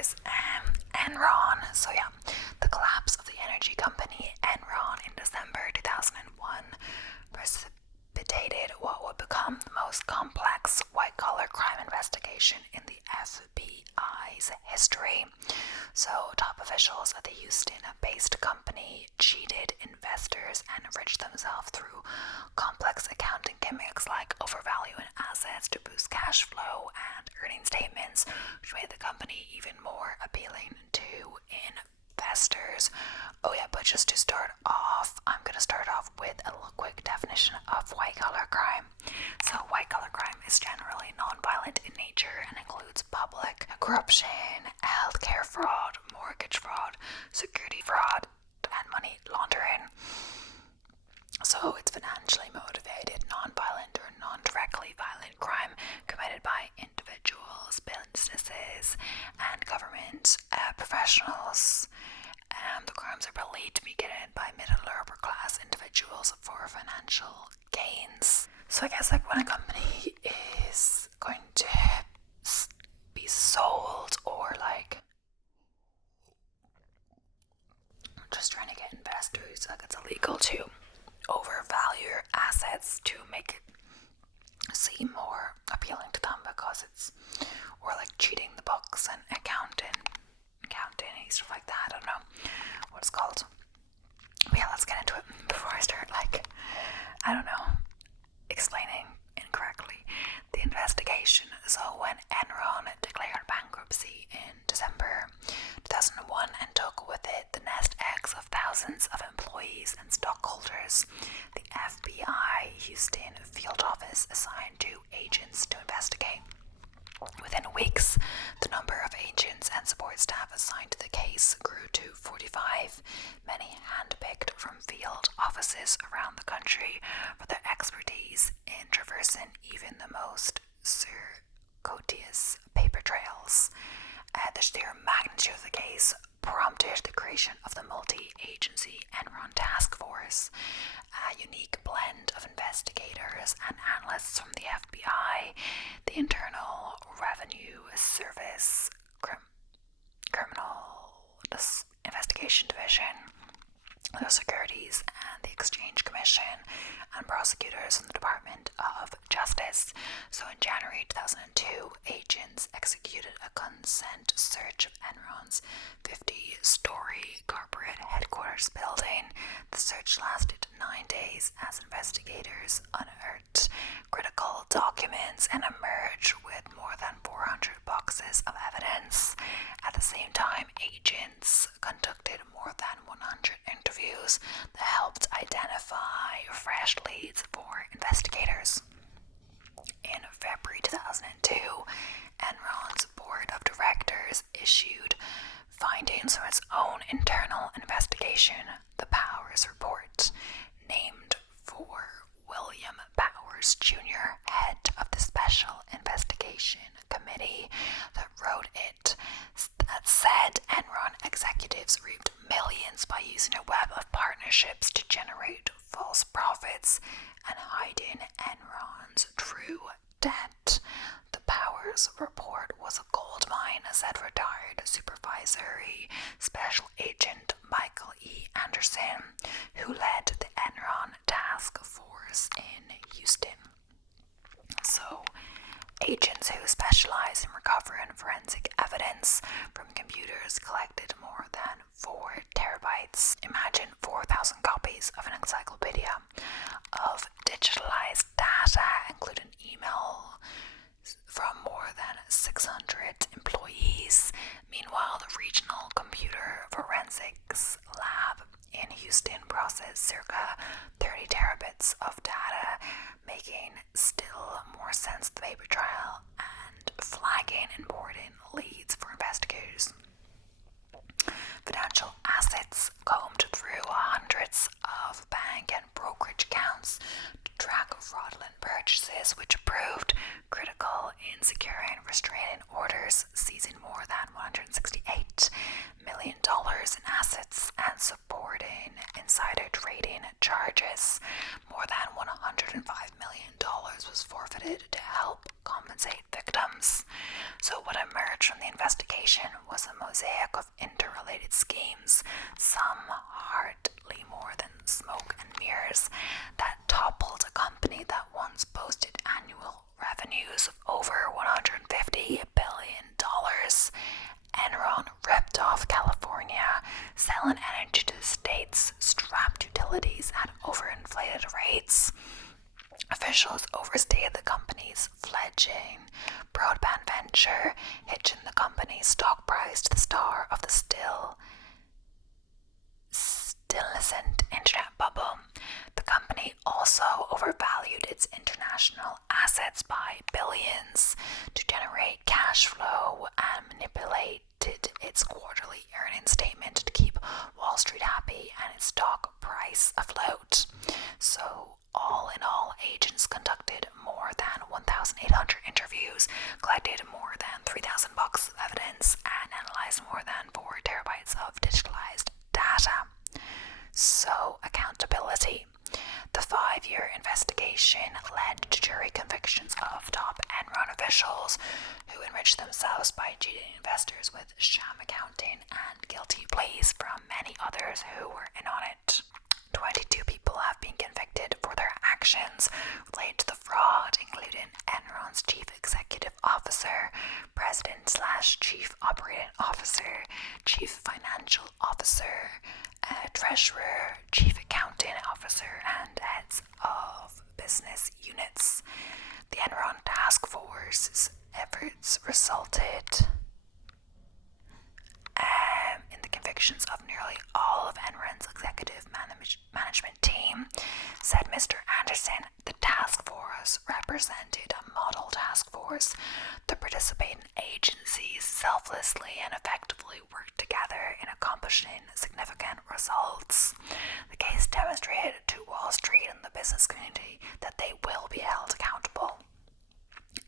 is Enron. So yeah, the collapse of the energy company Enron in December 2001 precipitated what would become the most complex white-collar crime investigation in the FBI's history. So top officials at the Houston-based company cheated investors and enriched themselves through complex accounting gimmicks like overvaluing assets to boost cash flow and earning statements, which made the company even more appealing to investors. Oh yeah, but just to start off, I'm going to start off with a little quick definition of white-collar crime. So white-collar crime is generally non-violent in nature and includes public corruption, healthcare fraud, mortgage fraud, security fraud, and money laundering. So it's financially motivated, non-violent or non-directly violent crime committed by individuals, businesses, and government professionals. The crimes are believed to be committed by middle or upper class individuals for financial gains. So I guess like when a company is going to be sold or like just trying to get investors, like it's illegal to overvalue your assets to make it seem more appealing to them because it's, or like cheating the books and accounting and stuff like that. I don't know what it's called. But yeah, let's get into it before I start explaining incorrectly the investigation. So when Enron declared bankruptcy in December 2001 and took with it the nest eggs of thousands of employees and stockholders, the FBI Houston field office assigned 2 agents to investigate. Within weeks, the number of agents and support staff assigned to the case grew to 45, many handpicked from field offices around the country for their expertise in traversing even the most circuitous paper trails. The sheer magnitude of the case prompted the creation of the multi-agency Enron Task Force, a unique blend of investigators and analysts from the FBI, the Internal Revenue Service, Criminal Investigation Division, the Securities and the Exchange Commission, and prosecutors from the Department of Justice. So in January 2002, agents executed a consent search of Enron's 50-story corporate headquarters building. The search lasted 9 days as investigators unearthed critical documents and emerged with more than 400 boxes of evidence. At the same time, agents conducted more than 100 interviews that helped identify fresh leads for investigators. In February 2002, Enron's board of directors issued findings from its own internal investigation, the Powers Report, named for William Powers Jr., head of the Special Investigation Committee that wrote it, that said Enron executives reaped millions by using a web of partnerships to generate false profits and hiding Enron's true debt. The Powers Report was a goldmine, said retired supervisory special agent Michael E. Anderson, who led the Enron Task Force in Houston. So, agents who specialize in recovering forensic evidence from computers collected more than 4 terabytes. Imagine 4,000 copies of an encyclopedia of digitalized data, including email from more than 600 employees. Meanwhile, the Regional Computer Forensics Lab in Houston processed circa 30 terabits of data, making still more sense of the paper trail and flagging important leads for investigators. Financial assets combed through hundreds of bank and brokerage accounts to track fraudulent purchases, which proved critical in securing restraining orders, seizing more than $168 million in assets and supporting insider trading charges. More than $105 million was forfeited to help compensate victims. So what emerged emerged from the investigation was a mosaic of interrelated schemes, some hardly more than smoke and mirrors, that toppled a company that once boasted annual revenues of over $150 billion. Enron ripped off California, selling energy to the states, strapped utilities at overinflated rates. Officials overstated the company's fledgling broadband venture, hitching the company's stock price to the star of the still nascent internet bubble. The company also overvalued its international assets by billions to generate cash flow and manipulated its quarterly earnings statement to keep Wall Street happy and its stock price afloat. So, all in all, agents conducted more than 1,800 interviews, collected more than 3,000 boxes of evidence, and analyzed more than 4 terabytes of digitalized data. So, accountability. The 5-year investigation led to jury convictions of top Enron officials who enriched themselves by cheating investors with sham accounting, and guilty pleas from many others who were in on it. 22 people have been convicted for their actions related to the fraud, including Enron's chief executive officer, president/chief operating officer, chief financial officer, treasurer, chief accounting officer, and heads of business units. The Enron task force's efforts resulted in the convictions of nearly all of Enron's executive management team, said Mr. Anderson. The task force represented a model task force. The participating agencies selflessly and effectively worked together in accomplishing significant results. The case demonstrated to Wall Street and the business community that they will be held accountable.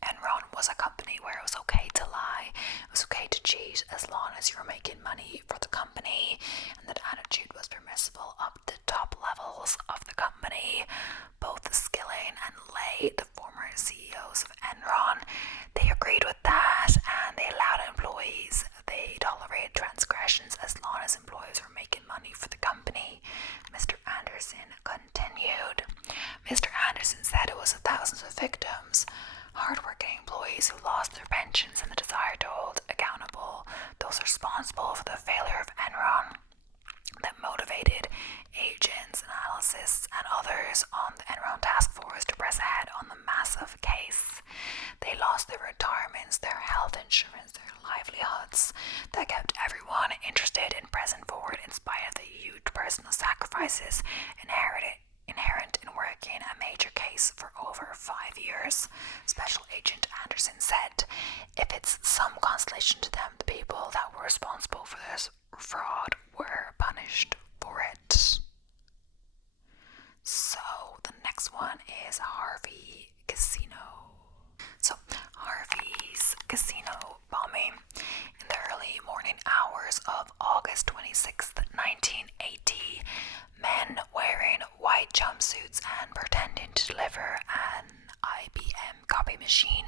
Enron was a company where it was okay to lie, it was okay to cheat as long as you were making money for the company, and that attitude was permissible up to top levels of the company. Both Skilling and Lay, the former CEOs of Enron, they agreed with that, and they allowed employees, they tolerated transgressions as long as employees were making money for the company. Mr. Anderson continued. Mr. Anderson said it was thousands of victims, hardworking employees who lost their pensions, and the desire to hold accountable those responsible for the failure of Enron that motivated agents, analysts, and others on the Enron task force to press ahead on the massive case. They lost their retirements, their health insurance, their livelihoods. That kept everyone interested in pressing forward in spite of the huge personal sacrifices inherent in working a major case for over 5 years. Special Agent Anderson said, if it's some consolation to them, the people that were responsible for this fraud were punished for it. So the next one is Harvey Casino. So Harvey's casino bombing. In the early morning hours of August 26th, 1980, men wearing white jumpsuits and pretending to deliver an IBM copy machine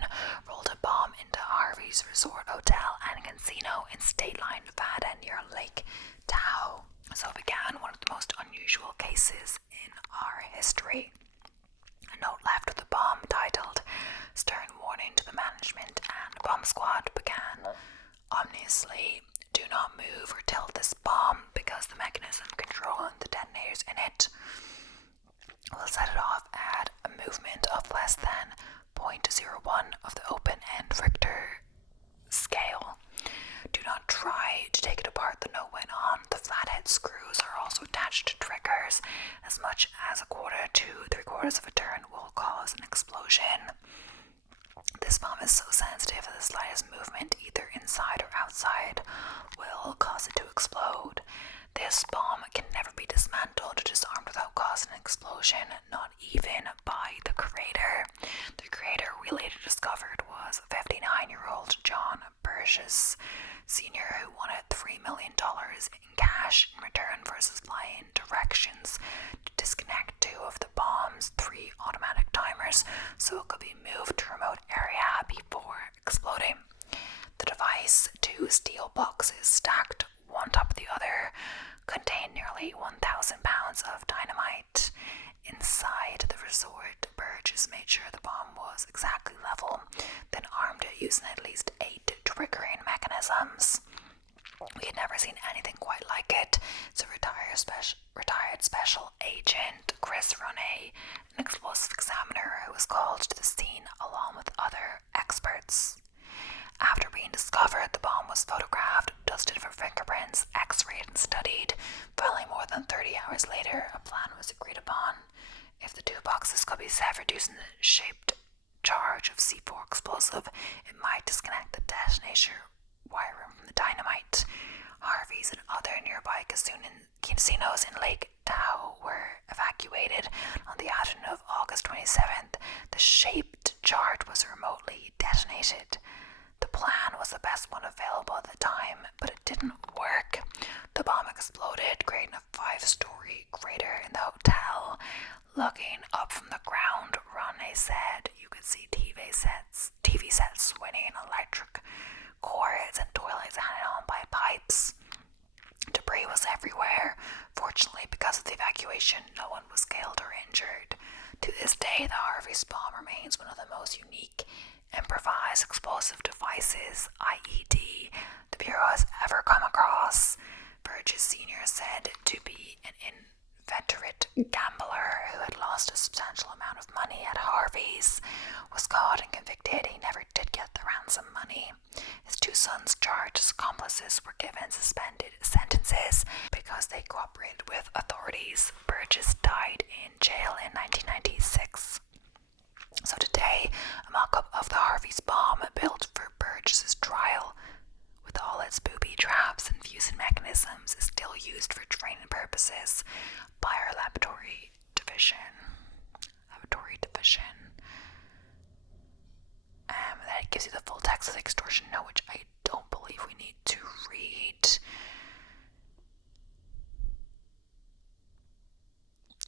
rolled a bomb into Harvey's resort hotel and casino in State Line, Nevada near Lake Tahoe. So began one of the most unusual cases in our history. A note left with a bomb titled "Stern Warning to the Management and Bomb Squad" began ominously, "Do not move or tilt this bomb because the mechanism controlling the detonators in it will set it off at a movement of less than 0.01 of the open-end Richter scale. Do not try to take it apart." The note went on. "The flathead screws are also attached to triggers. As much as a quarter to 3/4 of a turn will cause an explosion. This bomb is so sensitive that the slightest movement, either inside or outside, will cause it to explode. This bomb can never be dismantled or disarmed without causing an explosion, not even by the creator." The creator we later discovered was 59-year-old John Burgess Sr., who wanted $3 million in cash in return for supplying directions to disconnect 2 of the bomb's 3 automatic timers so it could be moved to a remote area before exploding. The device steel boxes stacked one top of the other contained nearly 1,000 pounds of dynamite. Inside the resort, Burgess made sure the bomb was exactly level, then armed it using at least 8 triggering mechanisms. We had never seen anything quite like it, so retired special agent Chris Ronay, an explosive examiner who was called to the scene along with other experts. After being discovered, the bomb was photographed, dusted for fingerprints, x-rayed and studied. Finally, more than 30 hours later, a plan was agreed upon. If the 2 boxes could be severed using the shaped charge of C4 explosive, it might disconnect the detonator wiring from the dynamite. Harvey's and other nearby casinos in Lake Tahoe were evacuated. On the afternoon of August 27th, the shaped charge was remotely detonated. The plan was the best one available at the time, but it didn't work. The bomb exploded, creating a 5-story crater in the hotel. Looking up from the ground, Ronay said you could see TV sets swinging, electric cords and toilets hanging on by pipes. Debris was everywhere. Fortunately, because of the evacuation, no one was killed or injured. To this day, the Harvey's bomb remains one of the most unique improvised explosive devices, IED, the Bureau has ever come across. Burgess Sr. said to be an inveterate gambler who had lost a substantial amount of money at Harvey's, was caught and convicted. He never did get the ransom money. His 2 sons, charged as accomplices, were given suspended sentences because they cooperated with authorities. Burgess died in jail in 1996. So today, a mock-up of the Harvey's bomb built for Burgess's trial, with all its booby traps and fusing mechanisms, is still used for training purposes by our laboratory division. Then it gives you the full text of the extortion note, which I don't believe we need to read.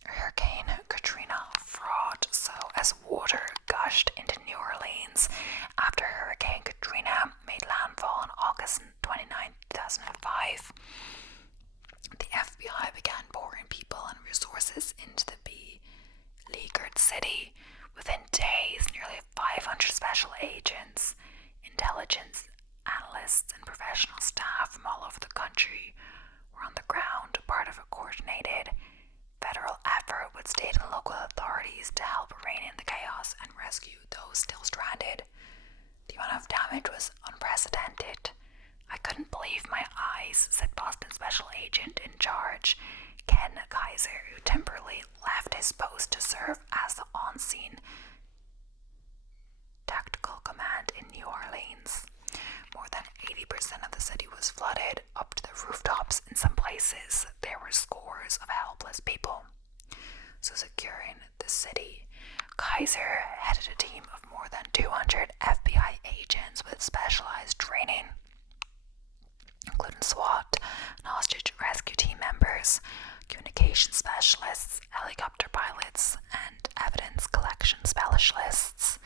Hurricane Katrina fraud. So, as water gushed into New Orleans after Hurricane Katrina made landfall on August 29, 2005, the FBI began pouring people and resources into the beleaguered city. Within days, nearly 500 special agents, intelligence analysts, and professional staff from all over the country were on the ground, part of a coordinated federal effort with state and local authorities to help rein in the chaos and rescue those still stranded. The amount of damage was unprecedented. I couldn't believe my eyes, said Boston Special Agent in charge Ken Kaiser, who temporarily left his post to serve as the on-scene tactical command in New Orleans. More than 80% of the city was flooded up to the rooftops. In some places, there were scores of helpless people. So securing the city, Kaiser headed a team of more than 200 FBI agents with specialized training, including SWAT and hostage rescue team members, communication specialists, helicopter pilots, and evidence collection specialists.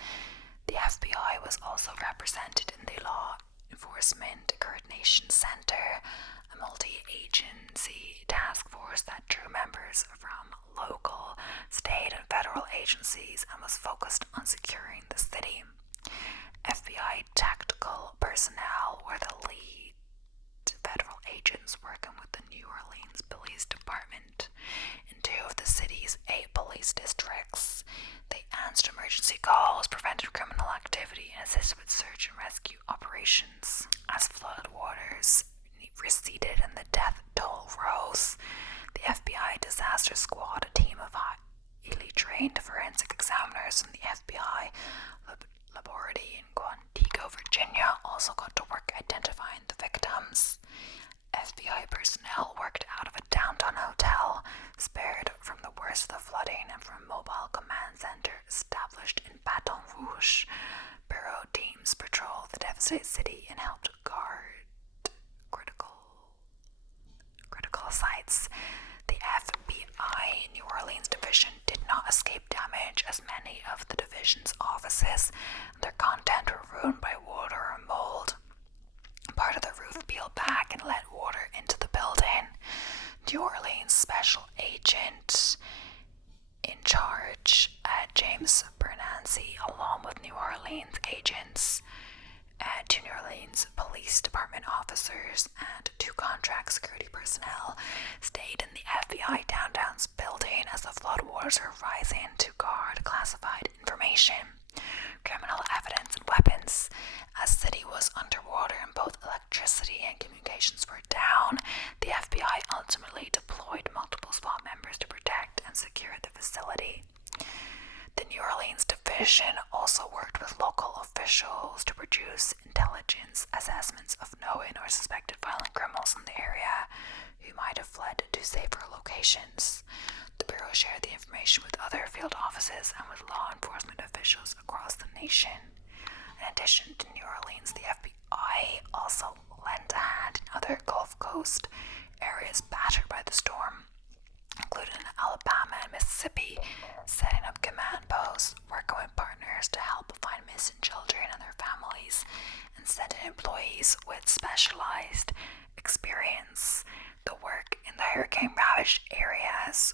The FBI was also represented in the Law Enforcement Coordination Center, a multi-agency task force that drew members from local, state, and federal agencies and was focused on securing the city. FBI tactical personnel were the lead federal agents working with the New Orleans Police Department in 2 of the city's 8 police districts. They answered emergency calls, prevented criminal activity, and assisted with search and rescue operations. As flood waters receded and the death toll rose, the FBI Disaster Squad, a team of highly trained forensic examiners from the FBI laboratory in Quantico, Virginia, also got to work identifying the victims. FBI personnel worked out of a downtown hotel, spared from the worst of the flooding, and from a mobile command center established in Baton Rouge. Bureau teams patrolled the devastated city and helped guard critical sites. The FBI New Orleans division did not escape damage, as many of the division's offices and their content were ruined by water or mold. Part of the roof New Orleans special agent in charge, James Bernanke, along with New Orleans agents, two New Orleans Police Department officers, and two contract security personnel, stayed in the FBI downtown's building as the floodwaters were rising to guard classified information, criminal evidence, and weapons. As the city was underwater and both electricity and communications were down, the FBI ultimately deployed multiple SWAT members to protect and secure the facility. The New Orleans division also worked with local officials to produce intelligence assessments of known or suspected violent criminals in the area who might have fled to safer locations. The Bureau shared the information with other field offices and with law enforcement officials across the nation. In addition to New Orleans, the FBI also lent a hand in other Gulf Coast areas battered by the storm, including Alabama and Mississippi, setting up command posts, working with partners to help find missing children and their families, and sending employees with specialized experience. The work in the hurricane-ravaged areas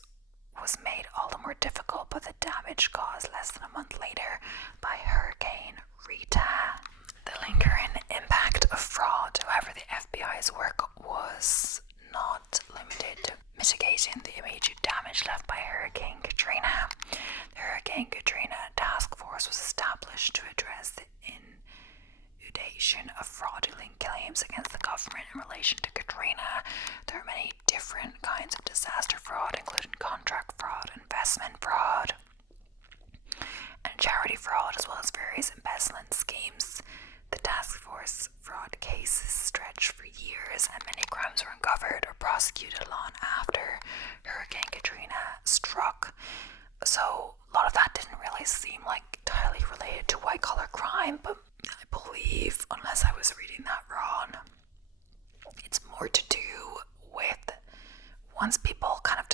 was made all the more difficult by the damage caused less than a month later by Hurricane Rita. The lingering impact of fraud, however, the FBI's work was not limited to mitigating the immediate damage left by Hurricane Katrina. The Hurricane Katrina Task Force was established to address the inundation of fraudulent claims against the government in relation to Katrina. There are many different kinds of disaster fraud, including contract fraud, investment fraud, and charity fraud, as well as various embezzlement schemes. The task force fraud cases stretched for years, and many crimes were uncovered or prosecuted long after Hurricane Katrina struck. So a lot of that didn't really seem like entirely related to white-collar crime, but I believe, unless I was reading that wrong, it's more to do with once people kind of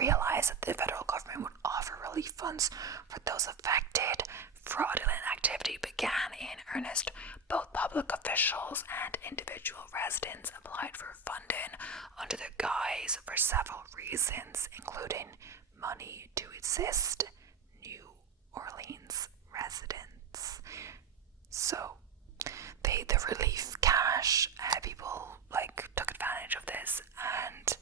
realized that the federal government would offer relief funds for those affected, fraudulent activity began in earnest. Both public officials and individual residents applied for funding under the guise for several reasons, including money to assist New Orleans residents. So the relief cash, people took advantage of this, and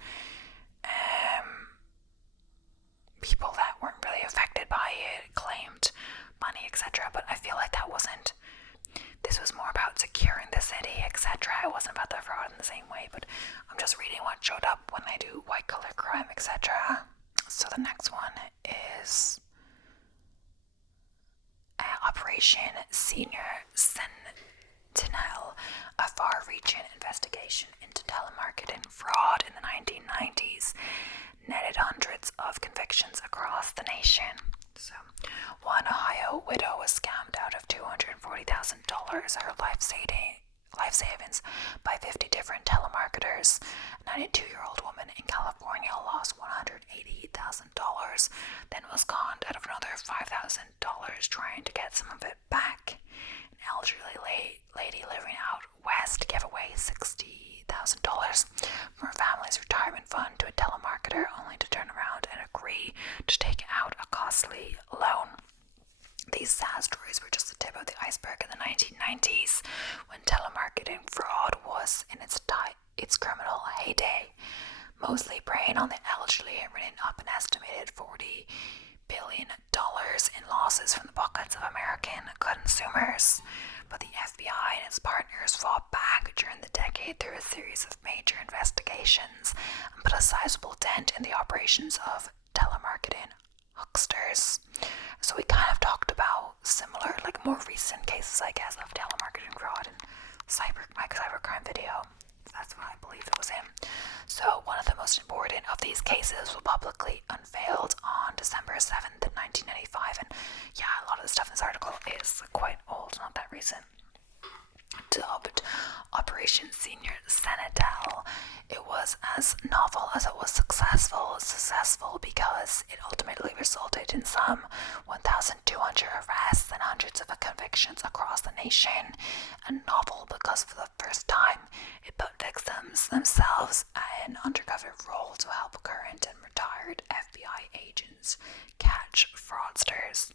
people that weren't really affected by it claimed money, etc. But I feel like this was more about securing the city, etc. It wasn't about the fraud in the same way, but I'm just reading what showed up when I do white collar crime, etc. So the next one is Operation Senior Sentinel, a far-reaching investigation into telemarketing fraud in the 1990s, netted hundreds of convictions across the nation. So, one Ohio widow was scammed out of $240,000, her life savings, by 50 different telemarketers. A 92-year-old woman in California lost $188,000, then was conned out of another $5,000 trying to get some of it back. An elderly lady living out west gave away $60,000 from her family's retirement fund to a telemarketer, only to turn around and agree to take out a costly loan. These sad stories were just the tip of the iceberg in the 1990s, when telemarketing fraud was in its criminal heyday, mostly preying on the elderly and running up an estimated $40 billion in losses from the pockets of American consumers. But the FBI and its partners fought back during the decade through a series of major investigations and put a sizable dent in the operations of telemarketing hucksters. So we kind of talked about similar, more recent cases, I guess, of telemarketing fraud in my cybercrime video. That's what I believe it was in. So one of the most important of these cases was publicly unveiled on December 7th, 1995. And yeah, a lot of the stuff in this article is quite old, not that recent. Dubbed Operation Senior Sentinel, it was as novel as it was successful because it ultimately resulted in some 1,200 arrests and hundreds of convictions across the nation. And novel because for the first time it put victims themselves in undercover role to help current and retired FBI agents catch fraudsters.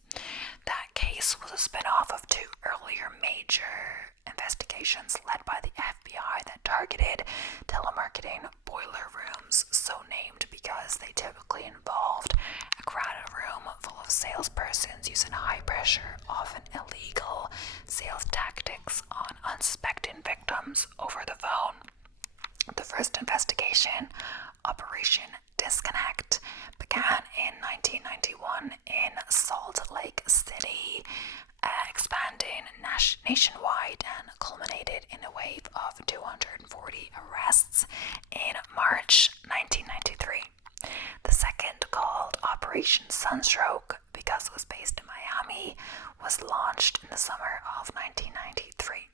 That case was a spin-off of two earlier major investigations led by the FBI that targeted telemarketing boiler rooms, so named because they typically involved a crowded room full of salespersons using high-pressure, often illegal sales tactics on unsuspecting victims over the phone. The first investigation, Operation Disconnect, began in 1991 in Salt Lake City, expanding nationwide and culminated in a wave of 240 arrests in March 1993. The second, called Operation Sunstroke, because it was based in Miami, was launched in the summer of 1993.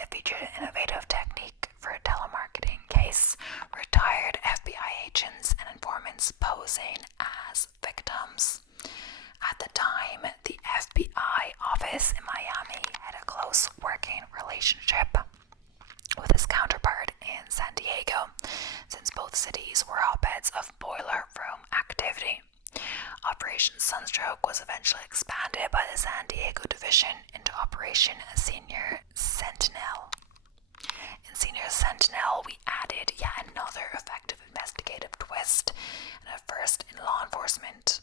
It featured an innovative technique for a telemarketing case, retired FBI agents and informants posing as victims. At the time, the FBI office in Miami had a close working relationship with its counterpart in San Diego, since both cities were hotbeds of boiler room activity. Operation Sunstroke was eventually expanded by the San Diego division into Operation Senior Sentinel. In Senior Sentinel, we added yet another effective investigative twist and a first in law enforcement.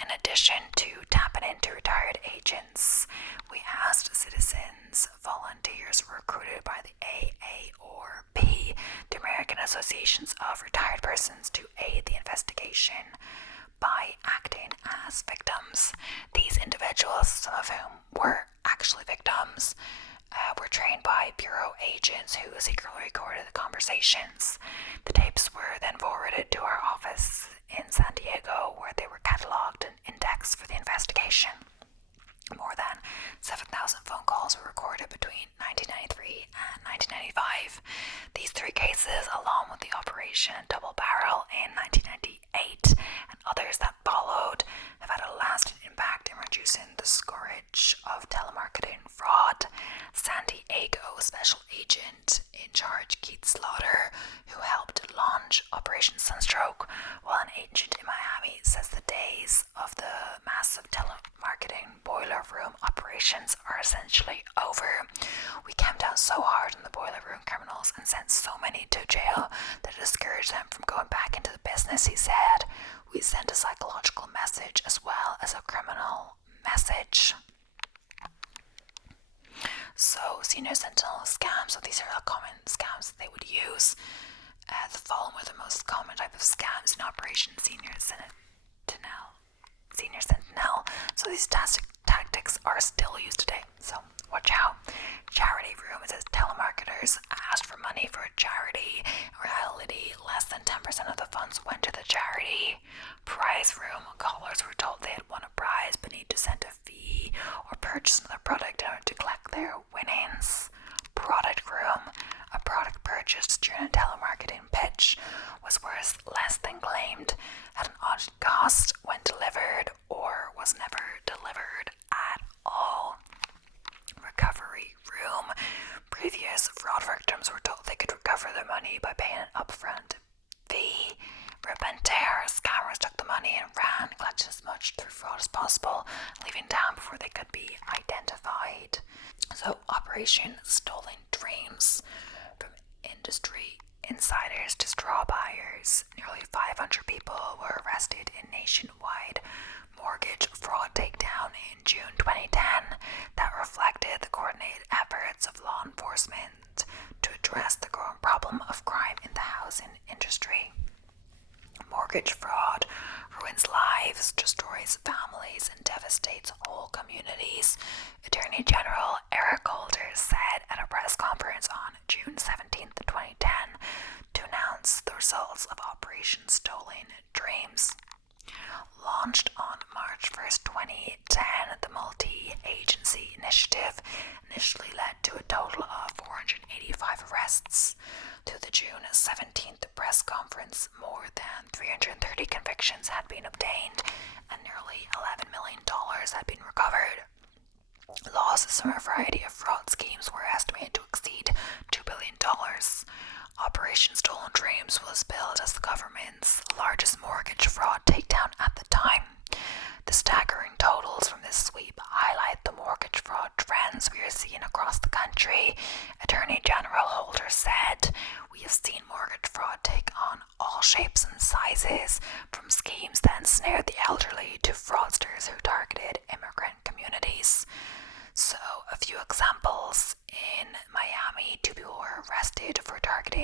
In addition to tapping into retired agents, we asked citizens, volunteers recruited by the AARP, the American Associations of Retired Persons, to aid the investigation by acting as victims. These individuals, some of whom were actually victims, were trained by bureau agents who secretly recorded the conversations. The tapes were then forwarded to our office in San Diego, where they were catalogued and indexed for the investigation. More than 7,000 phone calls were recorded between 1993 and 1995. These three cases, along with the Operation Double Barrel in 1998 and others that followed, have had a lasting impact in reducing the scourge of telemarketing fraud. San Diego Special Agent in charge Keith Slaughter, who helped launch Operation Sunstroke, while an agent in Miami says the days of the massive telemarketing boiler room operations are essentially over. We came down so hard on the boiler room criminals and sent so many to jail that it discouraged them from going back into the business, he said. We sent a psychological message as well as a criminal message. So, Senior Sentinel scams, so these are the common scams that they would use. The following were the most common type of scams in Operation Senior Sentinel. So these tactics are still used today, so watch out. Charity room, it says telemarketers asked for money for a charity. In reality, less than 10% of the funds went to the charity. Prize room, callers were told they had won a prize but need to send a fee or purchase another product in order to collect their winnings. Product room, a product purchased during a telemarketing pitch was worth less than claimed, had an odd cost when delivered, or was never delivered at all. Recovery room, previous fraud victims were told they could recover their money by paying an upfront fee. Repentair, scammers took the money and ran, collecting as much through fraud as possible, leaving town before they could be identified. So, Operation Stolen Dreams, from industry insiders to straw buyers, nearly 500 people were arrested in nationwide mortgage fraud takedown in June 2010 that reflected the coordinated efforts of law enforcement to address the growing problem of crime in the housing industry. Mortgage fraud ruins lives, destroys families, and devastates whole communities, Attorney General Eric Holder said at a press conference on June 17, 2010, to announce the results of Operation Stolen Dreams. Launched on March 1st, 2010, the multi-agency initiative initially led to a total of 485 arrests. To the June 17th press conference, more than 330 convictions had been obtained and nearly $11 million had been recovered. Losses from a variety of fraud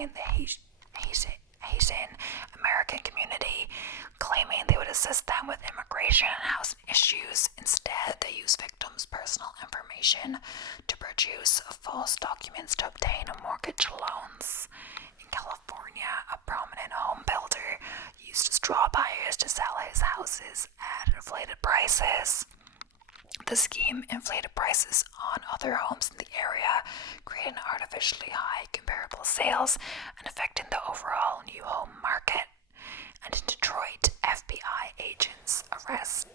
within the Haitian American community, claiming they would assist them with immigration and housing issues. Instead, they use victims' personal information to produce false documents to obtain mortgage loans. In California, a prominent home builder used straw buyers to sell his houses at inflated prices. The scheme inflated prices on other homes in the area, creating artificially high comparable sales and affecting the overall new home market. And in Detroit, FBI agents arrested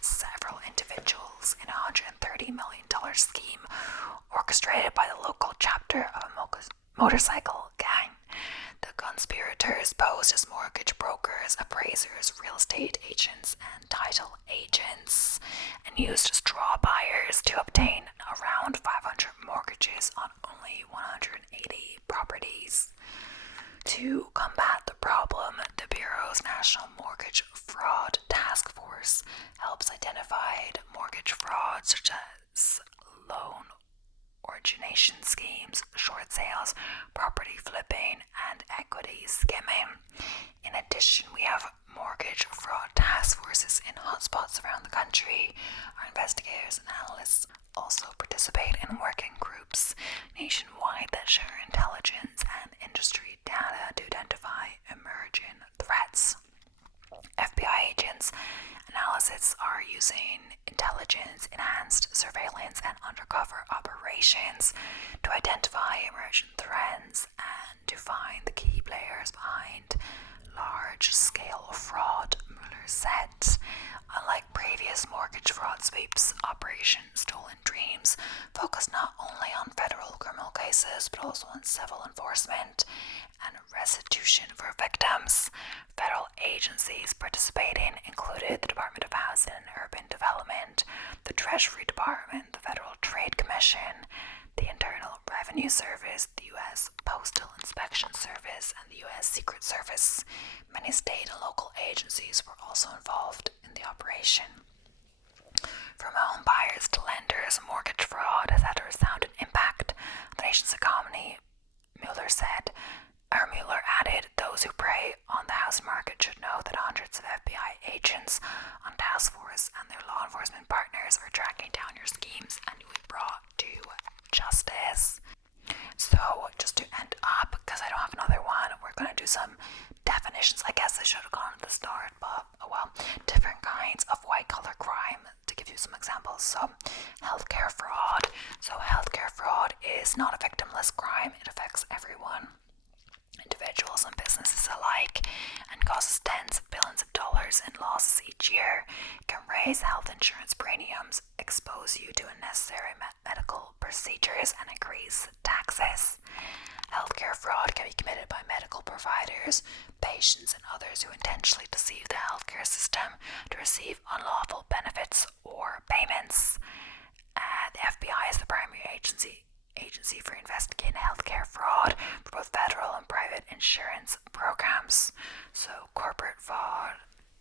several individuals in a $130 million scheme orchestrated by the local chapter of a motorcycle gang. The conspirators posed as mortgage brokers, appraisers, real estate agents, and title agents, and used straw buyers to obtain around 500 mortgages on only 180 properties. To combat the problem, the Bureau's National Mortgage Fraud Task Force helps identify mortgage fraud such as loan origination schemes, short sales, property flipping, and equity skimming. In addition, we have mortgage fraud task forces in hotspots around the country. Our investigators and analysts also participate in working groups nationwide that share intelligence and industry data to identify emerging threats. FBI agents analysts are using intelligence, enhanced surveillance, and undercover operations to identify emerging trends and to find the key players behind large-scale fraud, Mueller said. Unlike previous mortgage fraud sweeps, Operation Stolen Dreams focused not only on federal criminal cases but also on civil enforcement and restitution for victims. Federal agencies participating included the Department of Housing and Urban Development, the Treasury Department, the Federal Trade Commission, the Internal Revenue Service, the U.S. Postal Inspection Service, and the U.S. Secret Service. Many state and local agencies were also involved in the operation. From home buyers to lenders, mortgage fraud has had a resounding impact on the nation's economy, Mueller said. Mueller added, those who prey on the housing market should know that hundreds of FBI agents on task force and their law enforcement partners are tracking down your schemes and you'll be brought to justice. So, just to end up, because I don't have another one, we're going to do some definitions. I guess I should have gone at the start, but oh well. Different kinds of white-collar crime, to give you some examples. So, healthcare fraud. So, healthcare fraud is not a victimless crime. It affects everyone, individuals and businesses alike, and causes tens of billions of dollars in losses each year. It can raise health insurance premiums, expose you to unnecessary medical procedures, and increase taxes. Healthcare fraud can be committed by medical providers, patients, and others who intentionally deceive the healthcare system to receive unlawful benefits or payments. The FBI is the primary agency for investigating healthcare fraud for both federal and private insurance programs. So corporate fraud,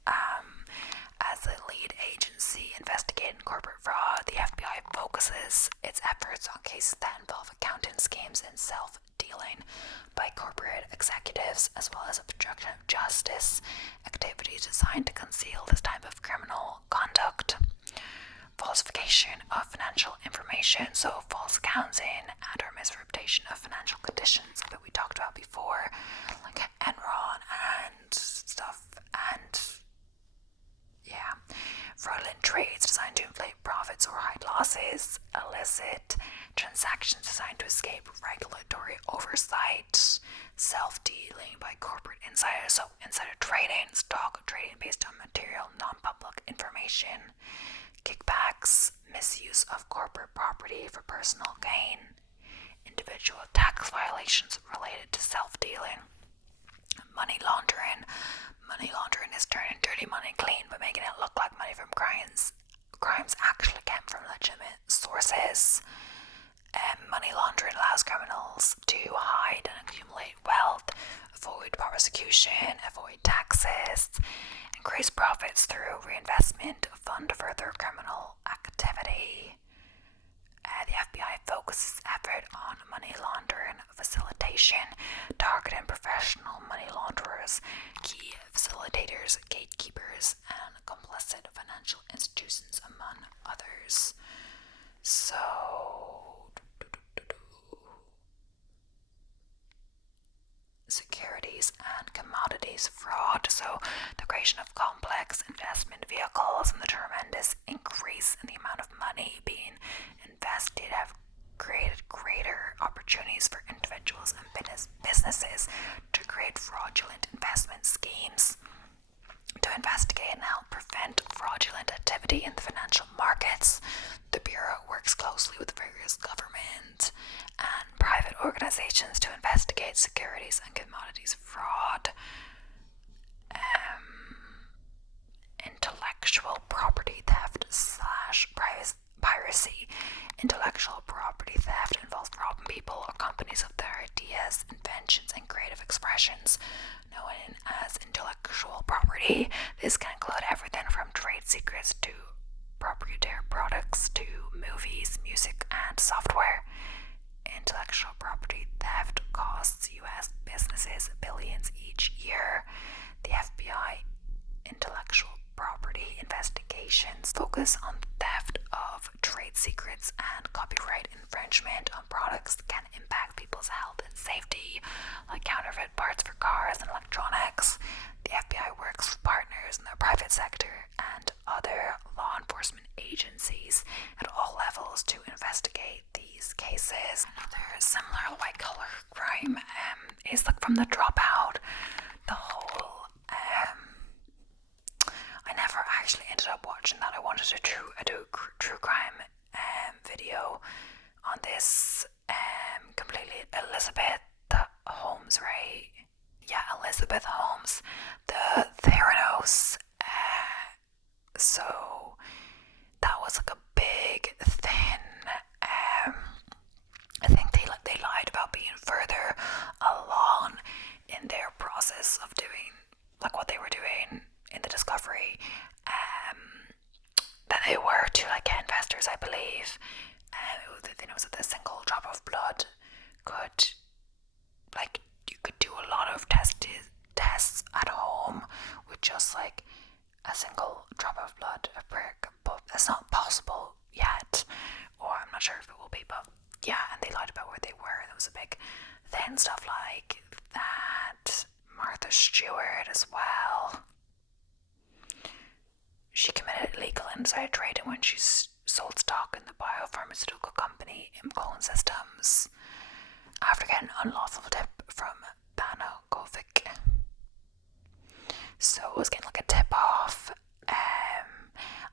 as the lead agency investigating corporate fraud, the FBI focuses its efforts on cases that involve accounting schemes and self-dealing by corporate executives, as well as obstruction of justice activities designed to conceal this type of criminal conduct. Falsification of financial information, so false accounting and or misrepresentation of financial conditions that we talked about before, like Enron and stuff, and yeah, fraudulent trades designed to inflate profits or hide losses, illicit transactions designed to escape regulatory oversight, self-dealing by corporate insiders, so insider trading, stock trading based on material non-public information, kickbacks, misuse of corporate property for personal gain, individual tax violations related to self-dealing, money laundering. Money laundering is turning dirty money clean by making it look like money from crimes actually came from legitimate sources. Money laundering allows criminals to hide and accumulate wealth, avoid prosecution, avoid taxes, increase profits through reinvestment, fund further criminal activity. The FBI focuses effort on money laundering facilitation compilation, targeting professional money launderers, key facilitators, gatekeepers, and complicit financial institutions, among others. So, securities and commodities fraud. So, the creation of complex investment vehicles and the tremendous increase in the amount of money being invested have created greater opportunities for individuals and businesses to create fraudulent investment schemes. To investigate and help prevent fraudulent activity in the financial markets, the Bureau works closely with various government and private organizations to investigate securities and commodities fraud, intellectual property theft / piracy. Intellectual property theft involves robbing people or companies of their ideas, inventions, and creative expressions, known as intellectual property. This can include everything from trade secrets to proprietary products to movies, music, and software. Intellectual property theft costs U.S. businesses billions each year. The FBI intellectual property investigations focus on theft of trade secrets, and copyright infringement on products can impact people's health and safety, like counterfeit parts for cars and electronics. The FBI works with partners in the private sector and other law enforcement agencies at all levels to investigate these cases. Another similar white-collar crime is like from The Dropout. The whole I never actually ended up watching that. I wanted to do a true crime video on this completely. Elizabeth Holmes, right? Yeah, Elizabeth Holmes, the Theranos. So that was like a big thing. I think they lied about being further along in their process of doing like what they were doing in the discovery, that they were to like get investors, I believe. The thing was that a single drop of blood could, like, you could do a lot of tests at home with just like a single drop of blood, a prick, but that's not possible yet, or I'm not sure if it will be, but yeah. And they lied about where they were, and it was a big thing. Stuff like that. Martha Stewart as well. She committed illegal insider trading when she sold stock in the biopharmaceutical company Imcolon Systems after getting an unlawful tip from Banokovic. So it was getting like a tip off.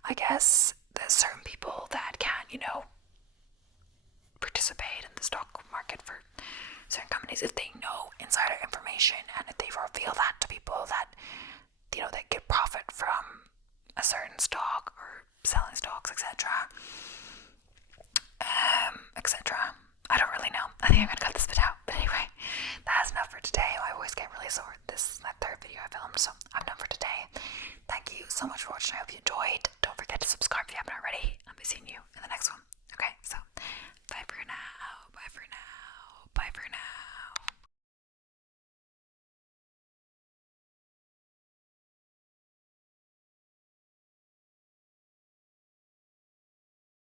I guess there's certain people that can't, participate in the stock market for certain companies if they know insider information, and if they reveal that to people that, they get profit from a certain stock or selling stocks, etc. I don't really know. I think I'm gonna cut this bit out. But anyway, that's enough for today. I always get really sore. This is my third video I filmed, so I'm done for today. Thank you so much for watching. I hope you enjoyed. Don't forget to subscribe if you haven't already. I'll be seeing you in the next one.